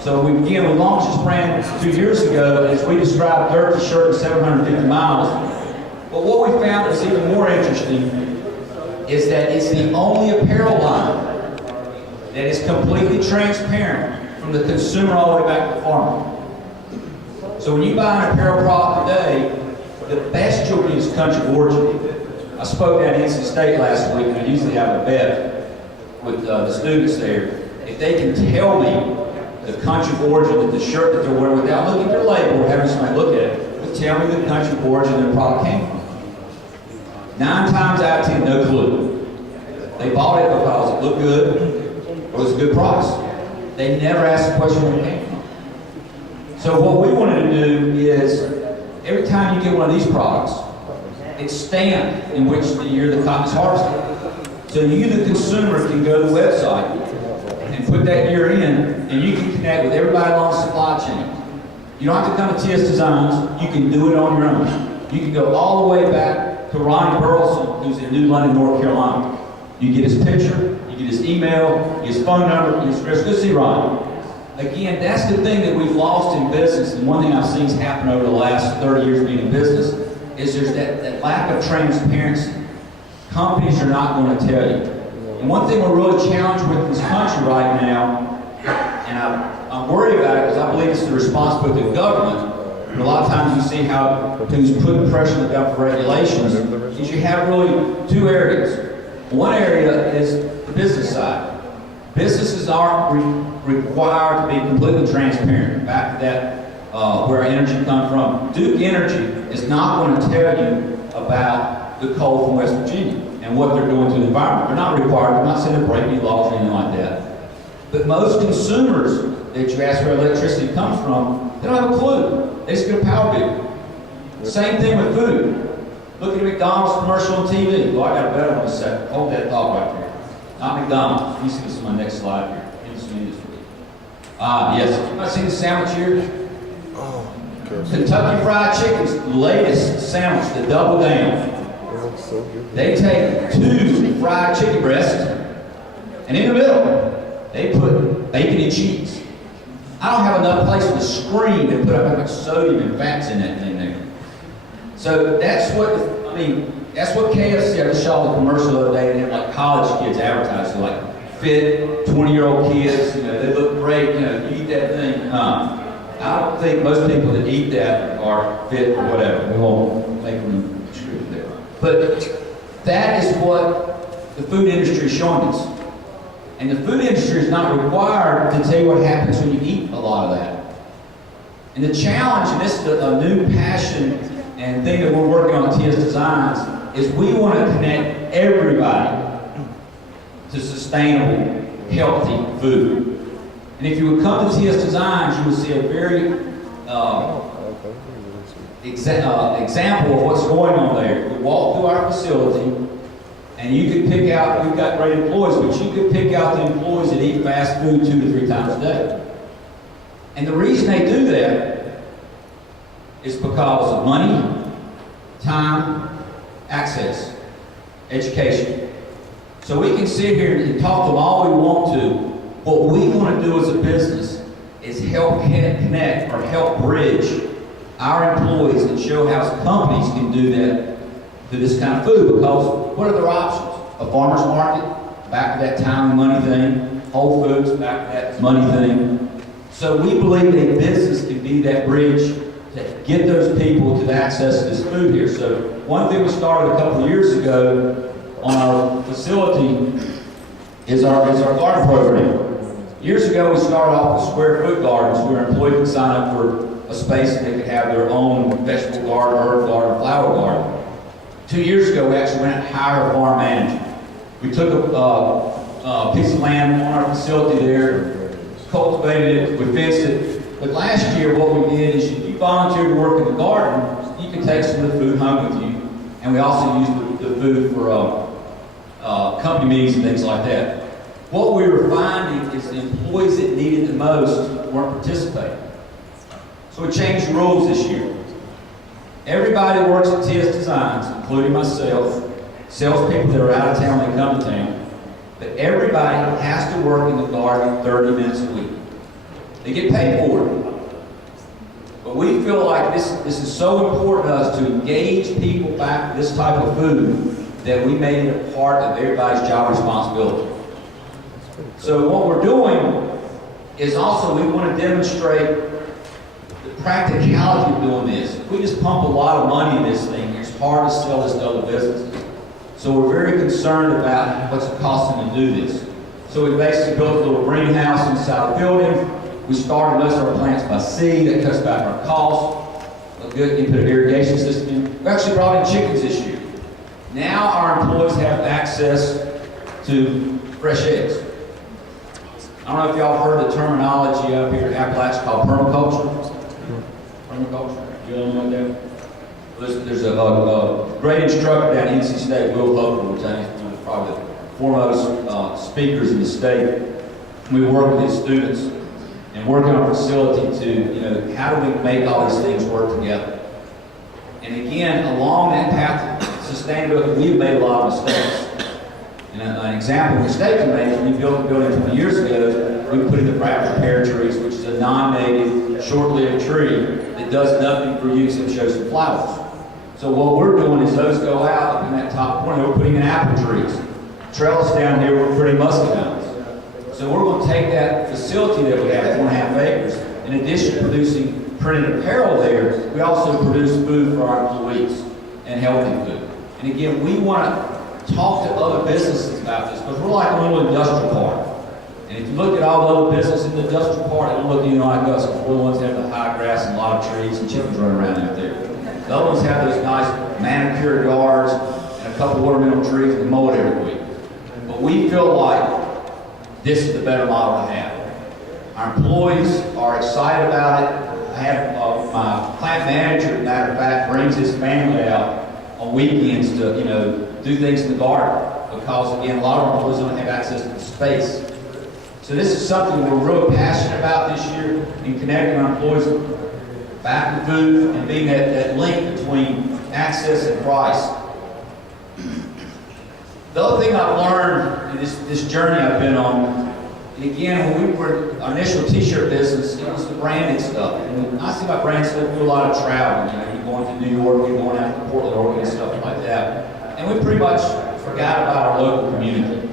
So we launched this brand 2 years ago, as we described, dirt to shirt in 750 miles. But what we found is even more interesting is that it's the only apparel line that is completely transparent from the consumer all the way back to the farmer. So when you buy an apparel product today, the best you'll get is country of origin. I spoke at NC State last week, and I usually have a bet with the students there. If they can tell me the country of origin that the shirt that they're wearing without looking at their label or having somebody look at it, will tell me the country of origin the product came from. 9 times out of 10, no clue. They bought it because it looked good or it was a good price. They never asked the question where it came from. So what we wanted to do is, every time you get one of these products, it's stamped in which the year the cotton is harvested. So you, the consumer, can go to the website and put that year in, and you can connect with everybody along the supply chain. You don't have to come to TS Designs. You can do it on your own. You can go all the way back to Ronnie Burleson, who's in New London, North Carolina. You get his picture, you get his email, his phone number, his address. Go see Ronnie. Again, that's the thing that we've lost in business, and one thing I've seen happen over the last 30 years being in business is there's that lack of transparency. Companies are not going to tell you. And one thing we're really challenged with in this country right now, and I'm worried about it because I believe it's the responsibility of the government, but a lot of times you see how who's putting pressure on the government for regulations, is you have really 2 areas. One area is the business side. Businesses aren't required to be completely transparent. Back to that, where our energy comes from. Duke Energy is not going to tell you about the coal from West Virginia and what they're doing to the environment. They're not required. They're not saying to break any laws or anything like that. But most consumers that you ask where electricity comes from, they don't have a clue. They just get a power bill. Same thing with food. Look at a McDonald's commercial on TV. Well, I got a better one in a second. Hold that thought right there. Not McDonald's. Let me see this on my next slide here. Yes. You see the sandwich here? Oh, Kentucky Fried Chicken's latest sandwich, the Double Down. So good. They take 2 fried chicken breasts, and in the middle, they put bacon and cheese. I don't have enough place on the screen to put up how much sodium and fats in that thing there. So that's what, that's what KFC, I just saw the commercial the other day, and they had like college kids advertising, like fit 20-year-old kids, they look great, you eat that thing. I don't think most people that eat that are fit or whatever. We won't make them screwed there. But that is what the food industry is showing us. And the food industry is not required to tell you what happens when you eat a lot of that. And the challenge, and this is a new passion and thing that we're working on at TS Designs, is we want to connect everybody to sustainable, healthy food. And if you would come to TS Designs, you will see a very example of what's going on there. You walk through our facility, and you could pick out, we've got great employees, but you could pick out the employees that eat fast food 2 to 3 times a day. And the reason they do that is because of money, time, access, education. So we can sit here and talk to them all we want to. What we want to do as a business is help connect or help bridge our employees and show how companies can do that to this kind of food. Because what are their options? A farmer's market, back to that time and money thing. Whole Foods, back to that money thing. So we believe a business can be that bridge to get those people to access to this food here. So one thing we started a couple of years ago on our facility is our garden program. Years ago, we started off with square foot gardens where employees could sign up for a space that they could have their own vegetable garden, herb garden, flower garden. 2 years ago, we actually went out and hired a farm manager. We took a piece of land on our facility there, cultivated it, we fenced it. But last year, what we did is if you volunteered to work in the garden, you can take some of the food home with you. And we also used the food for company meetings and things like that. What we were finding is the employees that needed the most weren't participating. So we changed the rules this year. Everybody that works at TS Designs, including myself, salespeople that are out of town, they come to town, but everybody has to work in the garden 30 minutes a week. They get paid for it. But we feel like this is so important to us to engage people back to this type of food that we made it a part of everybody's job responsibility. So what we're doing is also we want to demonstrate the practicality of doing this. If we just pump a lot of money in this thing, it's hard to sell this to other businesses. So we're very concerned about what's it costing to do this. So we basically built a little greenhouse inside the building. We started most of our plants by seed. That cuts back our costs. A good input irrigation system in. We actually brought in chickens this year. Now our employees have access to fresh eggs. I don't know if y'all have heard the terminology up here at Appalachian called permaculture. Permaculture? You know what that? There's a great instructor down at NC State, Will Hofer, which I think is one of probably the foremost speakers in the state. We work with his students and work on a facility to, how do we make all these things work together? And again, along that path of sustainability, we've made a lot of mistakes. And an example of a mistake we made when we built the building 20 years ago, we put in the Bradford pear trees, which is a non-native, short-lived tree that does nothing for you except show some flowers. So what we're doing is those go out up in that top corner, we're putting in apple trees. Trellis down here, we're putting muscadines. So we're going to take that facility that we have, 4.5 acres, in addition to producing printed apparel there, we also produce food for our employees and healthy food. And again, we want to talk to other businesses about this because we're like a little industrial park. And if you look at all the other businesses in the industrial park, they don't look anything like us because we're the ones that have the high grass and a lot of trees and chickens running around out there. The other ones have those nice manicured yards and a couple ornamental trees and mow it every week. But we feel like this is the better model to have. Our employees are excited about it. I have my plant manager, as a matter of fact, brings his family out on weekends to do things in the garden because again, a lot of our employees don't have access to the space. So this is something we're really passionate about this year in connecting our employees back to food and being that link between access and price. The other thing I've learned in this journey I've been on, and again, when we were our initial t-shirt business, it was the branded stuff. And when I see my brand stuff, we do a lot of travel. You're going to New York, you're going out to Portland, Oregon, and stuff like that. And we pretty much forgot about our local community.